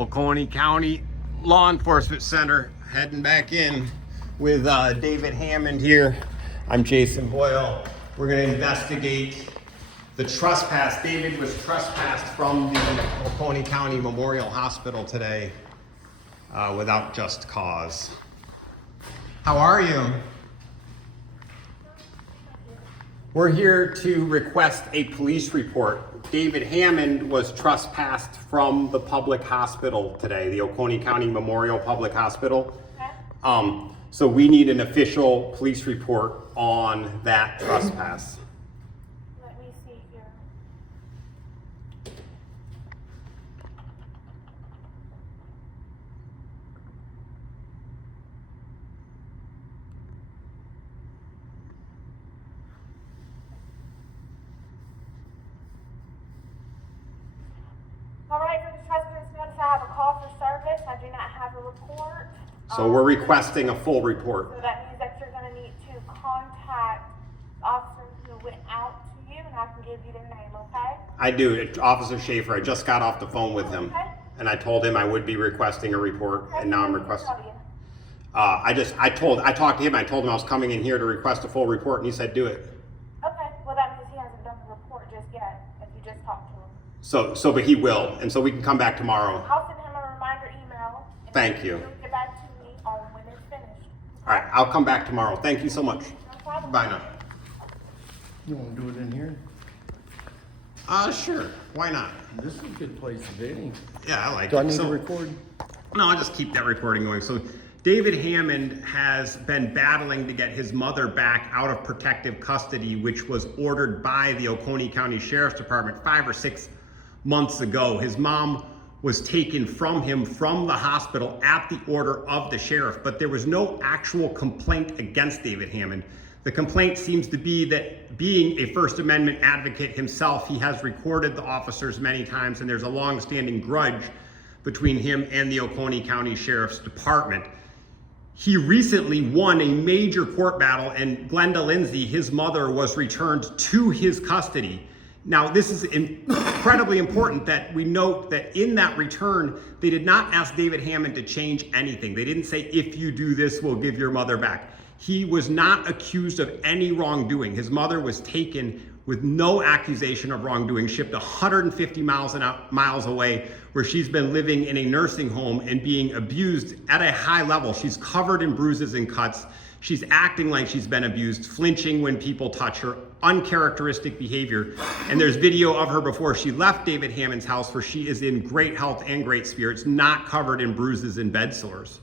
Oconee County Law Enforcement Center, heading back in with David Hammond here. I'm Jason Boyle. We're going to investigate the trespass. David was trespassed from the Oconee County Memorial Hospital today without just cause. How are you? We're here to request a police report. David Hammond was trespassed from the public hospital today, the Oconee County Memorial Public Hospital. Okay. So we need an official police report on that trespass. Let me see here. All right, for the trespass notice, I have a call for service. I do not have a report. So we're requesting a full report. So that means that you're going to need to contact the officer who went out to you, and I can give you their name, okay? I do. It's Officer Schaefer. I just got off the phone with him. Okay. And I told him I would be requesting a report, Okay. and now I'm requesting. Tell you. I talked to him. I told him I was coming in here to request a full report, and he said do it. Okay, well that means he hasn't done the report just yet, if you just talked to him. But he will, and so we can come back tomorrow. I'll send him a reminder email. And Thank you. He'll get back to me on when it's finished. All right, I'll come back tomorrow. Thank you so much. No problem. Bye now. You want to do it in here? Sure. Why not? This is a good place to be. Yeah, I like Do I it. need So- to record? No, I'll just keep that recording going. So David Hammond has been battling to get his mother back out of protective custody, which was ordered by the Oconee County Sheriff's Department 5 or 6 months ago. His mom was taken from him from the hospital at the order of the sheriff, but there was no actual complaint against David Hammond. The complaint seems to be that, being a First Amendment advocate himself, he has recorded the officers many times, and there's a long-standing grudge between him and the Oconee County Sheriff's Department. He recently won a major court battle, and Glenda Lindsay, his mother, was returned to his custody. Now, this is incredibly important that we note that in that return, they did not ask David Hammond to change anything. They didn't say, if you do this, we'll give your mother back. He was not accused of any wrongdoing. His mother was taken with no accusation of wrongdoing, shipped 150 miles away, where she's been living in a nursing home and being abused at a high level. She's covered in bruises and cuts. She's acting like she's been abused, flinching when people touch her, uncharacteristic behavior. And there's video of her before she left David Hammond's house, where she is in great health and great spirits, not covered in bruises and bed sores.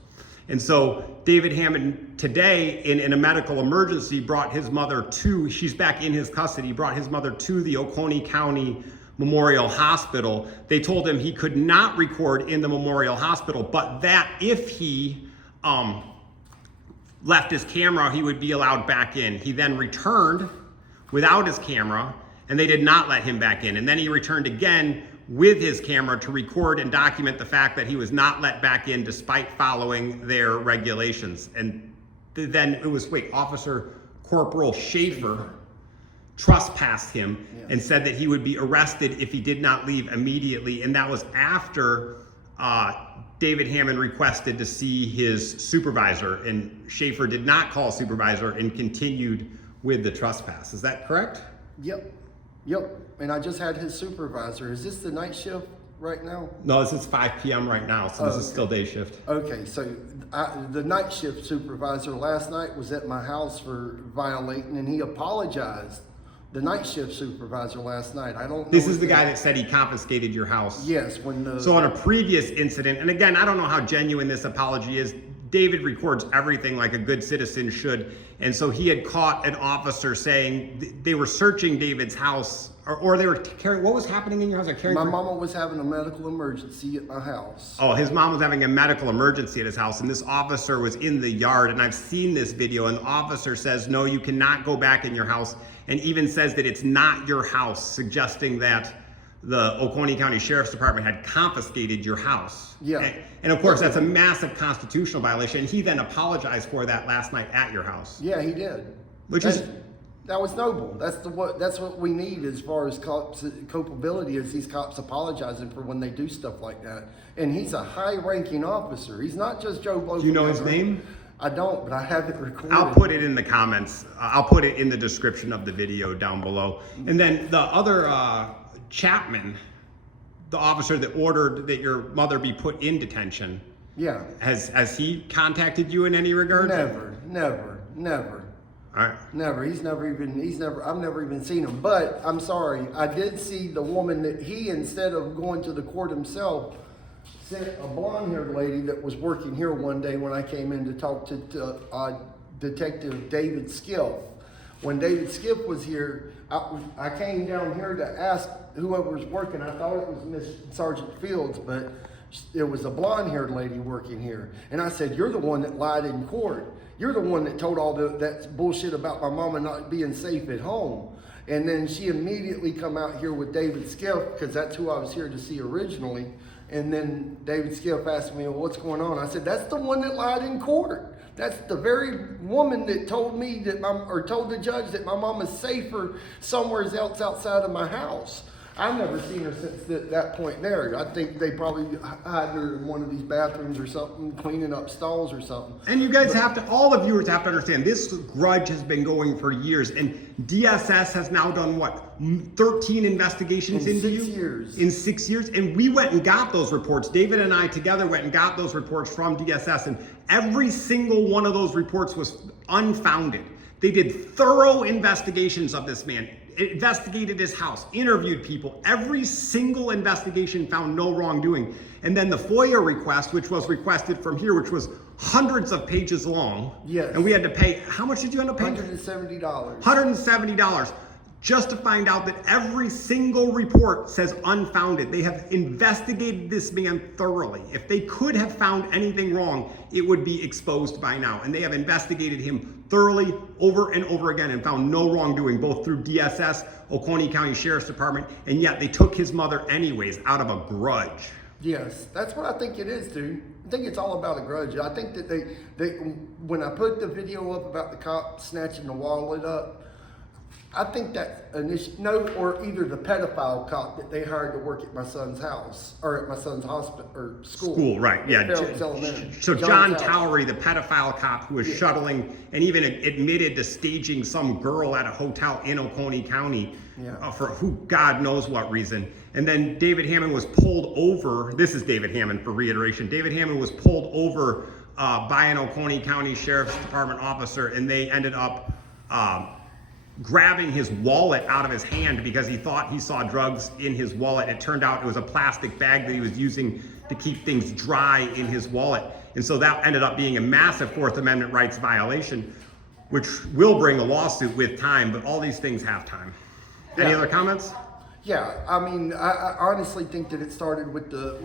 And so David Hammond today, in a medical emergency, brought his mother to, she's back in his custody, brought his mother to the Oconee County Memorial Hospital. They told him he could not record in the Memorial Hospital, but that if he left his camera, he would be allowed back in. He then returned without his camera, and they did not let him back in. And then he returned again with his camera to record and document the fact that he was not let back in despite following their regulations. And then it was, Officer Corporal Schaefer trespassed him and said that he would be arrested if he did not leave immediately. And that was after David Hammond requested to see his supervisor, and Schaefer did not call supervisor and continued with the trespass. Is that correct? Yep. And I just had his supervisor. Is this the night shift right now? No, this is 5 p.m. right now, so this is still day shift. Okay, so the night shift supervisor last night was at my house for violating, and he apologized. The night shift supervisor last night. I don't know. This is the guy that said he confiscated your house. Yes, So on a previous incident, and again, I don't know how genuine this apology is, David records everything like a good citizen should. And so he had caught an officer saying they were searching David's house, or they were carrying, what was happening in your house? My mama was having a medical emergency at my house. Oh, his mom was having a medical emergency at his house, and this officer was in the yard, and I've seen this video, and the officer says, no, you cannot go back in your house, and even says that it's not your house, suggesting that the Oconee County Sheriff's Department had confiscated your house. Yeah. And of course, that's a massive constitutional violation. He then apologized for that last night at your house. Yeah, he did. Which is, That was noble. That's what we need as far as cops culpability, is these cops apologizing for when they do stuff like that. And he's a high-ranking officer. He's not just Joe Blow. Do you know his name? I don't, but I have it recorded. I'll put it in the comments. I'll put it in the description of the video down below. And then the other Chapman, the officer that ordered that your mother be put in detention. Yeah. Has he contacted you in any regard? Never. All right. Never. I've never even seen him. But I'm sorry, I did see the woman that he, instead of going to the court himself, sent a blonde-haired lady that was working here one day when I came in to talk to Detective David Skiff. When David Skiff was here, I came down here to ask whoever was working. I thought it was Miss Sergeant Fields, but it was a blonde-haired lady working here. And I said, "You're the one that lied in court. You're the one that told all that bullshit about my mama not being safe at home." And then she immediately come out here with David Skiff, because that's who I was here to see originally. And then David Skiff asked me, "Well, what's going on?" I said, "That's the one that lied in court. That's the very woman that told me that told the judge that my mom is safer somewhere else outside of my house." I've never seen her since that point there. I think they probably hide her in one of these bathrooms or something, cleaning up stalls or something. And you guys all the viewers have to understand, this grudge has been going for years. And DSS has now done what? 13 investigations into you? 6 years. In 6 years? And we went and got those reports. David and I together went and got those reports from DSS. And every single one of those reports was unfounded. They did thorough investigations of this man. Investigated his house, interviewed people. Every single investigation found no wrongdoing. And then the FOIA request, which was requested from here, which was hundreds of pages long. Yes. And we had to pay, how much did you end up paying? $170. $170 just to find out that every single report says unfounded. They have investigated this man thoroughly. If they could have found anything wrong, it would be exposed by now. And they have investigated him thoroughly over and over again and found no wrongdoing, both through DSS, Oconee County Sheriff's Department, and yet they took his mother anyways out of a grudge. Yes, that's what I think it is, dude. I think it's all about a grudge. I think that they when I put the video up about the cop snatching the wallet up, I think that or either the pedophile cop that they hired to work at my son's house or at my son's hospital or school. School, right? Yeah. So John Towery, the pedophile cop who was shuttling and even admitted to staging some girl at a hotel in Oconee County for who God knows what reason. And then David Hammond was pulled over. This is David Hammond for reiteration. David Hammond was pulled over by an Oconee County Sheriff's Department officer, and they ended up grabbing his wallet out of his hand because he thought he saw drugs in his wallet. It turned out it was a plastic bag that he was using to keep things dry in his wallet. And so that ended up being a massive Fourth Amendment rights violation, which will bring a lawsuit with time, but all these things have time. Any other comments? Yeah, I mean, I honestly think that it started with the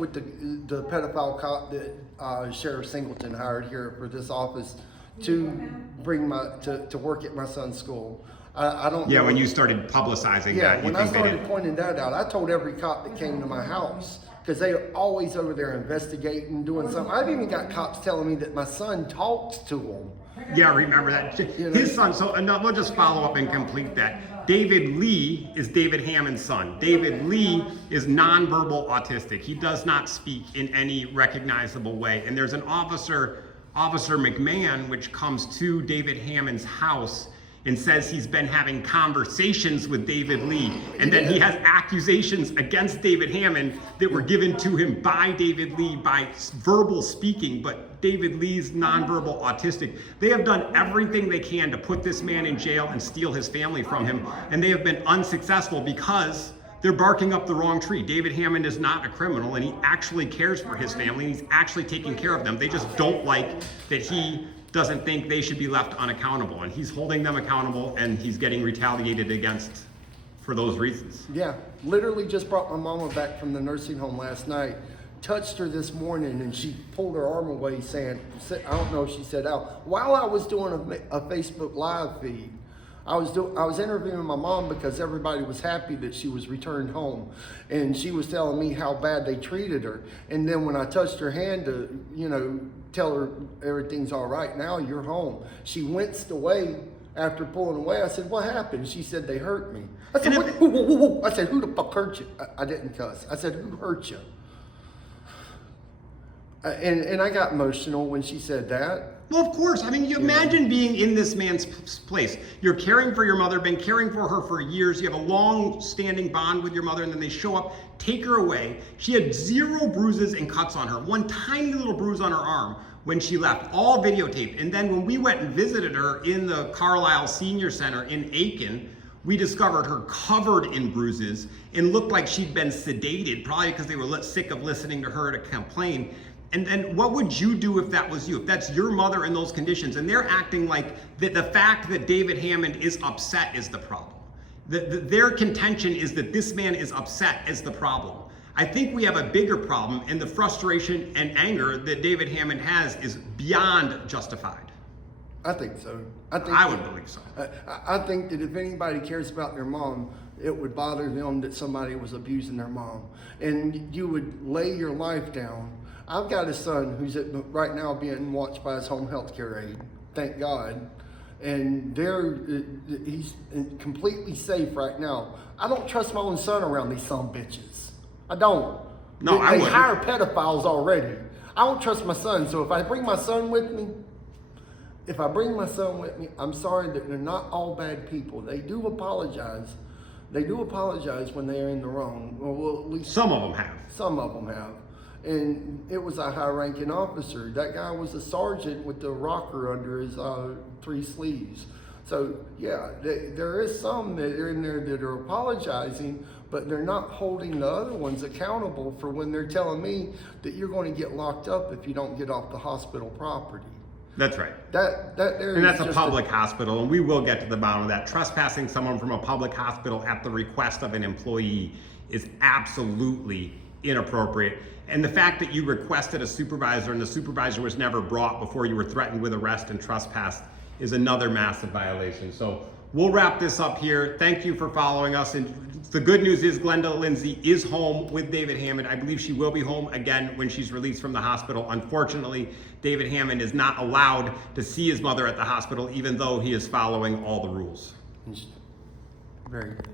pedophile cop that Sheriff Singleton hired here for this office to bring to work at my son's school. I don't know. When you started publicizing that, when I started pointing that out, I told every cop that came to my house, because they are always over there investigating, doing something. I've even got cops telling me that my son talks to them. Yeah, remember that. His son, so we'll just follow up and complete that. David Lee is David Hammond's son. David Lee is nonverbal autistic. He does not speak in any recognizable way. And there's an Officer McMahon, which comes to David Hammond's house and says he's been having conversations with David Lee. And then he has accusations against David Hammond that were given to him by David Lee by verbal speaking, but David Lee's nonverbal autistic. They have done everything they can to put this man in jail and steal his family from him, and they have been unsuccessful because they're barking up the wrong tree. David Hammond is not a criminal, and he actually cares for his family, and he's actually taking care of them. They just don't like that he doesn't think they should be left unaccountable, and he's holding them accountable, and he's getting retaliated against for those reasons. Yeah, literally just brought my mama back from the nursing home last night, touched her this morning, and she pulled her arm away saying, I don't know if she said out, while I was doing a Facebook live feed, I was interviewing my mom because everybody was happy that she was returned home, and she was telling me how bad they treated her. And then when I touched her hand to, tell her everything's all right now, you're home, she winced away after pulling away. I said, what happened? She said, they hurt me. I said, And what, if- whoa, whoa, whoa, whoa. I said, who the fuck hurt you? I didn't cuss. I said, who hurt you? And I got emotional when she said that. Well, of course. I mean, you imagine being in this man's place. You're caring for your mother, been caring for her for years. You have a long-standing bond with your mother, and then they show up, take her away. She had 0 bruises and cuts on her, one tiny little bruise on her arm when she left, all videotaped. And then when we went and visited her in the Carlisle Senior Center in Aiken, we discovered her covered in bruises and looked like she'd been sedated, probably because they were sick of listening to her to complain. And then what would you do if that was you? If that's your mother in those conditions, and they're acting like the fact that David Hammond is upset is the problem. Their contention is that this man is upset is the problem. I think we have a bigger problem, and the frustration and anger that David Hammond has is beyond justified. I think so. I would believe so. I think that if anybody cares about their mom, it would bother them that somebody was abusing their mom. And you would lay your life down. I've got a son who's right now being watched by his home health care aide, thank God. And he's completely safe right now. I don't trust my own son around these son bitches. I don't. No, I They wouldn't. hire pedophiles already. I don't trust my son. So if I bring my son with me, I'm sorry that they're not all bad people. They do apologize. They do apologize when they are in the wrong. Well, at least Some of them have. some of them have. And it was a high-ranking officer. That guy was a sergeant with the rocker under his 3 sleeves. So, yeah, there is some that are in there that are apologizing, but they're not holding the other ones accountable for when they're telling me that you're going to get locked up if you don't get off the hospital property. That's right. And that's a public hospital, and we will get to the bottom of that. Trespassing someone from a public hospital at the request of an employee is absolutely inappropriate. And the fact that you requested a supervisor and the supervisor was never brought before you were threatened with arrest and trespass is another massive violation. So we'll wrap this up here. Thank you for following us. And the good news is Glenda Lindsay is home with David Hammond. I believe she will be home again when she's released from the hospital. Unfortunately, David Hammond is not allowed to see his mother at the hospital, even though he is following all the rules. Very good.